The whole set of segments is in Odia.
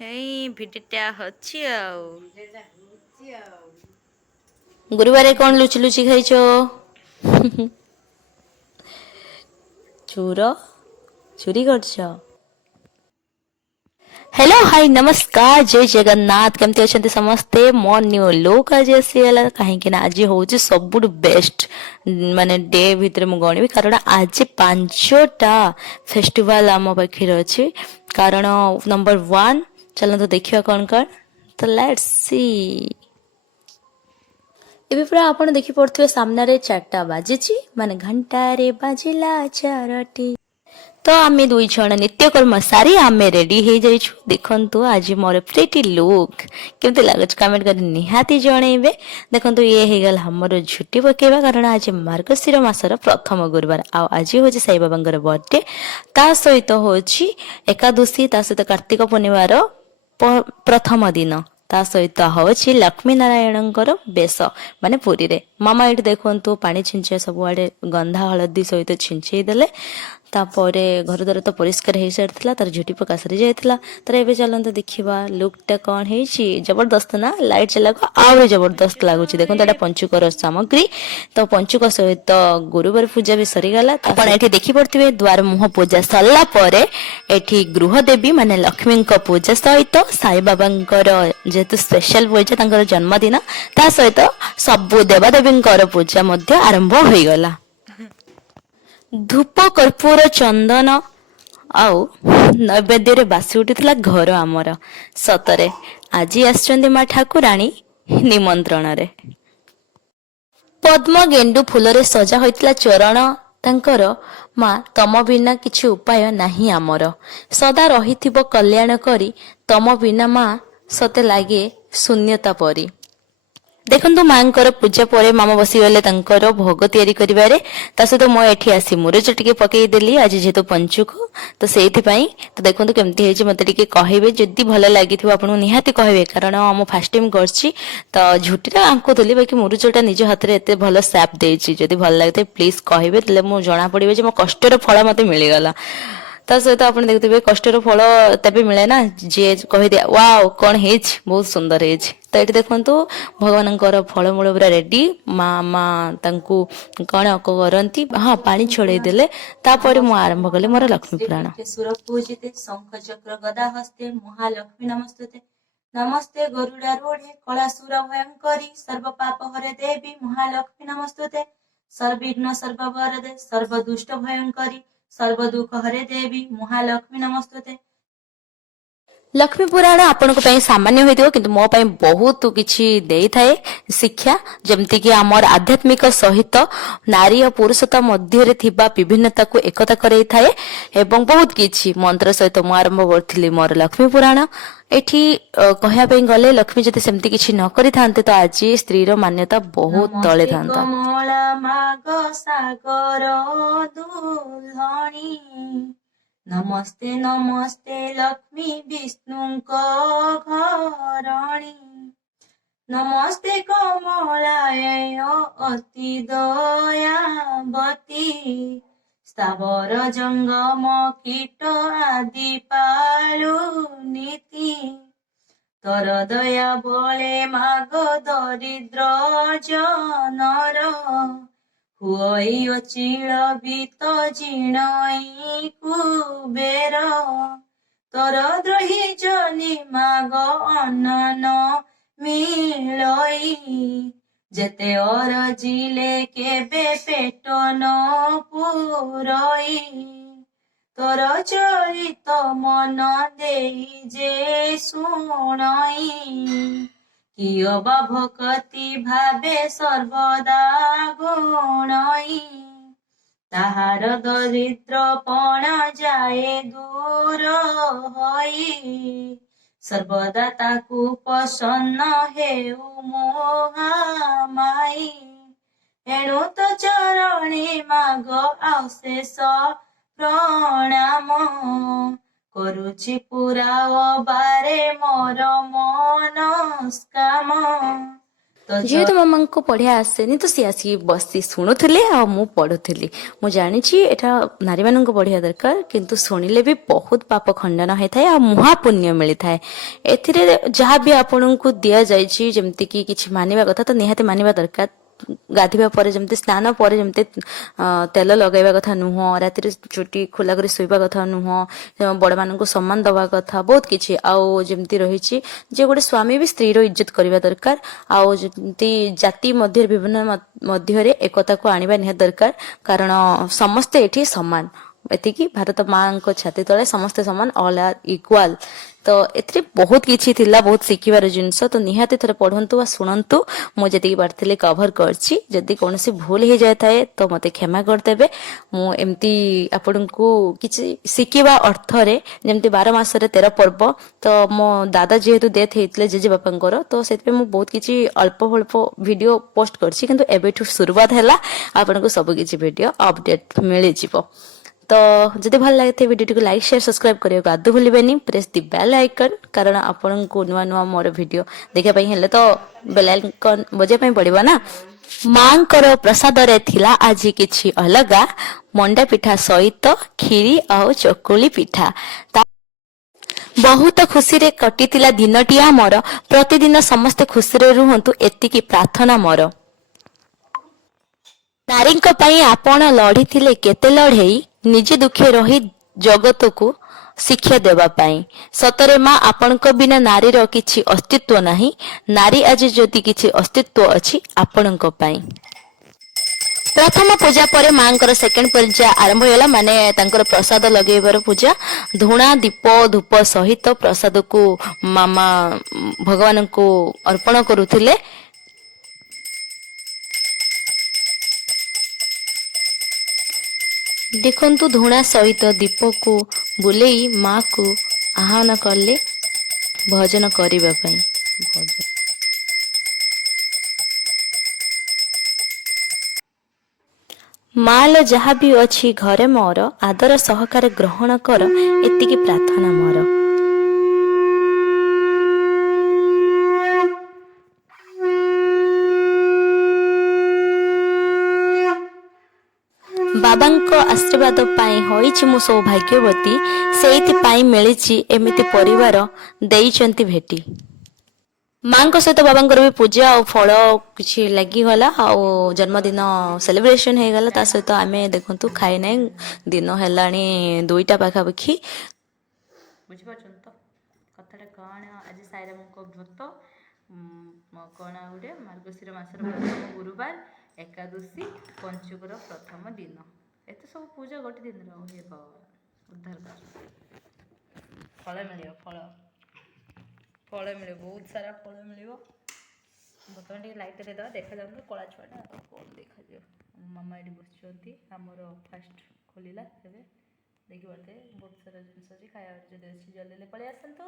ହେଇ ଭିଡ଼ିଓଟା ଅଛି ଆଉ ଗୁରୁବାରେ କଣ ଲୁଚି ଲୁଚି ଖାଇଛ? ଚୋର ଚୋରି କରିଛ? हेलो हाय नमस्कार जय जगन्नाथ केमती अच्छा समस्ते मो न्यू लुक आज आसीगला कहीं आज हूँ सब बेस्ट माने डे भितर मुझे गणवी कारण आज 5टा फेस्टिवल आम पाखे अच्छी कारण नंबर 1 चलो तो देखिए कौन कौन तो लेट्स सी ଏବେ ପୁରା ଆପଣ ଦେଖିପାରୁଥିବେ ସାମ୍ନାରେ 4ଟା ବାଜିଛି ମାନେ ଘଣ୍ଟାରେ ବାଜିଲା 4ଟି तो आम दुई जन नित्यकर्म सारी आम रेडी हो जाइछु देखंतु आज मोर प्रिटी लुक केमती लागछ कमेंट कर निहाती जणेबे देखंतु ये हे गल हमर झुटी पकेबा कारण आज मार्गशीर मासर प्रथम गुरुवार आ आज होची साई बाबांकर बर्थडे ता सहित होची एकादशी ता सहित कार्तिक पूर्णिमार प्रथम दिन ता सहित होची लक्ष्मी नारायणଙ୍କର बेश माने पुरी रे मामा एठी देखंतु पानी छिंचे सब आडे गंधा हळदी सहित छिंचेई देले तापरे घर द्वार तो परिष्कार हो सारी तार झुटी पका सारी जाइला तार एबे चलते देखा लुकटा कौन है जबरदस्त ना लाइट चला आहुरी जबरदस्त लगुच देखो तो पंचुकर सामग्री तो पंचुक सहित गुरुवार पूजा भी सरीगला आप देखिपे द्वार मुह पूजा सरला एठी गृह देवी माने लक्ष्मी पूजा सहित साई बाबा जेहेतु स्पेशल पूजा जन्मदिन ता सहित सबु देवादेवी पूजा आरंभ हो गला धूप कर्पूर चंदन आउ नैवेद्य बासी उठिथिला घर आमर सतरे आज आछंदी मा ठाकुराणी निमंत्रण रे पद्म गेंडु फूल रे सजा होइतिला चरण तांकर माँ तम बिना किछि उपाय नाही आमर सदा रहिथिबो कल्याण करी तम बिना माँ सते लागे शून्यता परी देखंतु मांकर पूजा पर मामा बसीगले भोग तैयारी करिवारे ता सहित मो एठी आसी मुरुज टिके पकई देली आज जेहेतु पंचुक तो सेइथि पई तो देखंतु केमती हेछि मते टिके कहिबे जदि भल लागिथिबो आपन निहाती कहबे कारण हम फर्स्ट टाइम करछि तो झुटीटा आंको देली बाकी मुरुजटा निज हाथ रे एते भल सैप देछि जदि भल लागते प्लीज कहबे तले मो जणा पड़िबे जे मो कष्टर फल मते मिलि गला ता सहित आप देखुवे कष्टर फल तबे मिले ना जे कहि दिया वाओ कौन हेज बहुत सुंदर हेज तो ये देखु भगवान फलमूल पूरा रेडी मामा कौन करती हाँ पानी छोड़े देले तापर मु आरंभ कले मोर लक्ष्मी पुराण सुर पूजिते शंख चक्र गदा हस्ते महालक्ष्मी नमस्ते नमस्ते गरुडारूढ़े कलासुर भयंकरी सर्व पाप हरे देवी महालक्ष्मी नमस्ते सर्विघ्न सर्ववरदे सर्वदुष्ट भयंकरी सर्व दुख हरे देवी महालक्ष्मी नमस्ते लक्ष्मी पुराण आपण सामान्य होइथिबो किंतु मो पई बहुत किछि देई थाए शिक्षा जेमति कि हमर आध्यात्मिक सहित नारी और पुरुषता मध्य रे थिबा विभिन्नता को एकता करई थाए एवं बहुत किछि मंत्र सहित मो आरंभ करथिली मोर लक्ष्मी पुराण एठी कहया पई गले लक्ष्मी जति सेमति किछि न करि थांते तो आज स्त्री रो मान्यता बहुत तळे थांता कमला माग सागर दुल्हणी नमस्ते नमस्ते लक्ष्मी विष्णु घरणी नमस्ते कमलाय अति दयावती स्थावर जंगम कीट आदि पालु नीति तोर दया बोले माग दरिद्र जनर हुई अचिल बीत जिणई कुबेर तोर द्रोही जनी माग अनन मिलई जेते अरजिले केबे पेट न पुरई तोर चरित मन देई जे शुणई किय बा भक्ति भावे सर्वदा गुणई ताहार दरिद्र पण जाए दूर होई सर्वदा ताकू प्रसन्न हेउ मोहामाई एणु तो चरणी माग अशेष प्रणाम करुछि पुरा बारे मोर मनस्काम ଯେହେତୁ ମାମାଙ୍କୁ ପଢିଆ ଆସେନି ତ ସିଏ ଆସିକି ବସି ଶୁଣୁଥିଲେ ଆଉ ମୁଁ ପଢୁଥିଲି। ମୁଁ ଜାଣିଛି ଏଟା ନାରୀମାନଙ୍କୁ ପଢିବା ଦରକାର କିନ୍ତୁ ଶୁଣିଲେ ବି ବହୁତ ପାପ ଖଣ୍ଡନ ହେଇଥାଏ ଆଉ ମହାପୁଣ୍ୟ ମିଳିଥାଏ। ଏଥିରେ ଯାହା ବି ଆପଣଙ୍କୁ ଦିଆଯାଇଛି ଯେମିତି କି କିଛି ମାନିବା କଥା ତ ନିହାତି ମାନିବା ଦରକାର। ଗାଧୋଇବା ପରେ ଯେମିତି ସ୍ନାନ ପରେ ଯେମିତି ତେଲ ଲଗାଇବା କଥା ନୁହଁ, ରାତିରେ ଚୁଟି ଖୋଲା କରି ଶୋଇବା କଥା ନୁହଁ, ବଡମାନଙ୍କୁ ସମ୍ମାନ ଦବା କଥା, ବହୁତ କିଛି। ଆଉ ଯେମିତି ରହିଛି ଯେ ଗୋଟେ ସ୍ୱାମୀ ବି ସ୍ତ୍ରୀର ଇଜ୍ଜତ କରିବା ଦରକାର। ଆଉ ଯେମିତି ଜାତି ମଧ୍ୟରେ ବିଭିନ୍ନ ମଧ୍ୟରେ ଏକତାକୁ ଆଣିବା ନିହାତି ଦରକାର, କାରଣ ସମସ୍ତେ ଏଠି ସମାନ। ଏତିକି ଭାରତ ମାଙ୍କ ଛାତି ତଳେ ସମସ୍ତେ ସମାନ, ଅଲ୍ ଆର୍ ଇକ୍ୱାଲ। ତ ଏଥିରେ ବହୁତ କିଛି ଥିଲା, ବହୁତ ଶିଖିବାର ଜିନିଷ। ତ ନିହାତି ଥରେ ପଢନ୍ତୁ ବା ଶୁଣନ୍ତୁ। ମୁଁ ଯେତିକି ପାରିଥିଲି କଭର କରିଛି। ଯଦି କୌଣସି ଭୁଲ ହେଇଯାଇଥାଏ ତ ମତେ କ୍ଷମା କରିଦେବେ। ମୁଁ ଏମିତି ଆପଣଙ୍କୁ କିଛି ଶିଖିବା ଅର୍ଥରେ, ଯେମିତି 12 ମାସରେ 13 ପର୍ବ, ତ ମୋ ଦାଦା ଯେହେତୁ ଡେଥ୍ ହେଇଥିଲେ ଜେଜେ ବାପାଙ୍କର, ତ ସେଥିପାଇଁ ମୁଁ ବହୁତ କିଛି ଅଳ୍ପ ଅଳ୍ପ ଭିଡିଓ ପୋଷ୍ଟ କରିଛି। କିନ୍ତୁ ଏବେଠୁ ଶୁରୁଆତ ହେଲା, ଆପଣଙ୍କୁ ସବୁ କିଛି ଭିଡିଓ ଅପଡେଟ ମିଳିଯିବ। ତ ଯଦି ଭଲ ଲାଗିଥାଏ ଭିଡିଓଟିକୁ ଲାଇକ୍ ସେୟାର ସବସ୍କ୍ରାଇବ କରିବାକୁ ଆଦୌ ଭୁଲିବେନି। ପ୍ରେସ୍ ଦି ବେଲ୍ ଆଇକନ୍, କାରଣ ଆପଣଙ୍କୁ ନୂଆ ନୂଆ ମୋର ଭିଡିଓ ଦେଖିବା ପାଇଁ ହେଲେ ତ ବେଲ୍ ଆଇକନ୍ ବଜାଇବା ପାଇଁ ପଡିବ ନା। ମାଙ୍କର ପ୍ରସାଦରେ ଥିଲା ଆଜି କିଛି ଅଲଗା, ମଣ୍ଡା ପିଠା ସହିତ କ୍ଷୀରି ଆଉ ଚକୁଳି ପିଠା। ବହୁତ ଖୁସିରେ କଟିଥିଲା ଦିନଟି ଆମର। ପ୍ରତିଦିନ ସମସ୍ତେ ଖୁସିରେ ରୁହନ୍ତୁ, ଏତିକି ପ୍ରାର୍ଥନା ମୋର। ନାରୀଙ୍କ ପାଇଁ ଆପଣ ଲଢିଥିଲେ କେତେ ଲଢେଇ, ନିଜେ ଦୁଃଖେ ରହି ଜଗତକୁ ଶିକ୍ଷା ଦେବା ପାଇଁ। ସତରେ ମା ଆପଣଙ୍କ ବିନା ନାରୀର କିଛି ଅସ୍ତିତ୍ୱ ନାହିଁ। ନାରୀ ଆଜି ଯଦି କିଛି ଅସ୍ତିତ୍ୱ ଅଛି ଆପଣଙ୍କ ପାଇଁ। ପ୍ରଥମ ପୂଜା ପରେ ମାଙ୍କର ସେକେଣ୍ଡ ପୂଜା ଆରମ୍ଭ ହେଇଗଲା, ମାନେ ତାଙ୍କର ପ୍ରସାଦ ଲଗେଇବାର ପୂଜା। ଧୂଣା ଦୀପ ଧୂପ ସହିତ ପ୍ରସାଦକୁ ମାମା ଭଗବାନଙ୍କୁ ଅର୍ପଣ କରୁଥିଲେ। ଦେଖନ୍ତୁ ଧୂଣା ସହିତ ଦୀପକୁ ବୁଲେଇ ମାକୁ ଆହ୍ୱାନ କଲେ ଭଜନ କରିବା ପାଇଁ। ମାଲୋ ଯାହା ବି ଅଛି ଘରେ ମୋର, ଆଦର ସହକାରେ ଗ୍ରହଣ କର, ଏତିକି ପ୍ରାର୍ଥନା ମୋର। ବାବାଙ୍କ ଆଶୀର୍ବାଦ ପାଇଁ ହୋଇଛି ମୁଁ ସୌଭାଗ୍ୟବତୀ। ସେଇଥିପାଇଁ ମିଳିଛି ଏମିତି ପରିବାର ଦେଇଛନ୍ତି ଭେଟି। ମାଙ୍କ ସହିତ ବାବାଙ୍କର ବି ପୂଜା ଆଉ ଫଳ କିଛି ଲାଗିଗଲା, ଆଉ ଜନ୍ମଦିନ ସେଲିବ୍ରେସନ ହେଇଗଲା। ତା ସହିତ ଆମେ ଦେଖନ୍ତୁ ଖାଇ ନାହିଁ, ଦିନ ହେଲାଣି 2ଟା ପାଖାପାଖି। ବୁଝିପାରୁଛନ୍ତି ତ କଥାଟା କଣ? ଆଜି ସାଇରାମଙ୍କ ବ୍ରତ, କଣ ଗୋଟେ ମାର୍ଗଶିର ମାସର ପ୍ରଥମ ଗୁରୁବାର, ଏକାଦଶୀ, ପଞ୍ଚୁକର ପ୍ରଥମ ଦିନ। ଏତେ ସବୁ ପୂଜା ଗୋଟେ ଦିନରେ ହେବ। ଉଦ୍ଧାର ଫଳ ମିଳିବ, ଫଳ ମିଳିବ, ବହୁତ ସାରା ଫଳ ମିଳିବ। ବର୍ତ୍ତମାନ ଟିକେ ଲାଇଟ୍ ଦେଇଦେବା, ଦେଖାଯାଉନି କଳା ଛୁଆଟା କଣ ଦେଖାଯିବ। ମାମା ଏଠି ବସିଛନ୍ତି, ଆମର ଫାଷ୍ଟ ଖୋଲିଲା ଏବେ ଦେଖିପାରୁଥିବେ। ବହୁତ ସାରା ଜିନିଷ ଅଛି, ଖାଇବା ଯଦି ଅଛି ଜଲ୍ଦି ପଳେଇ ଆସନ୍ତୁ।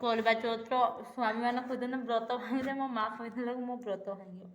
କରିବା ଚୌଥର ସ୍ୱାମୀମାନେ ଖୋଜନ୍ତି ବ୍ରତ ଭାଙ୍ଗିଲେ, ମୋ ମା କହିଥିଲା ମୋ ବ୍ରତ ଭାଙ୍ଗିବ।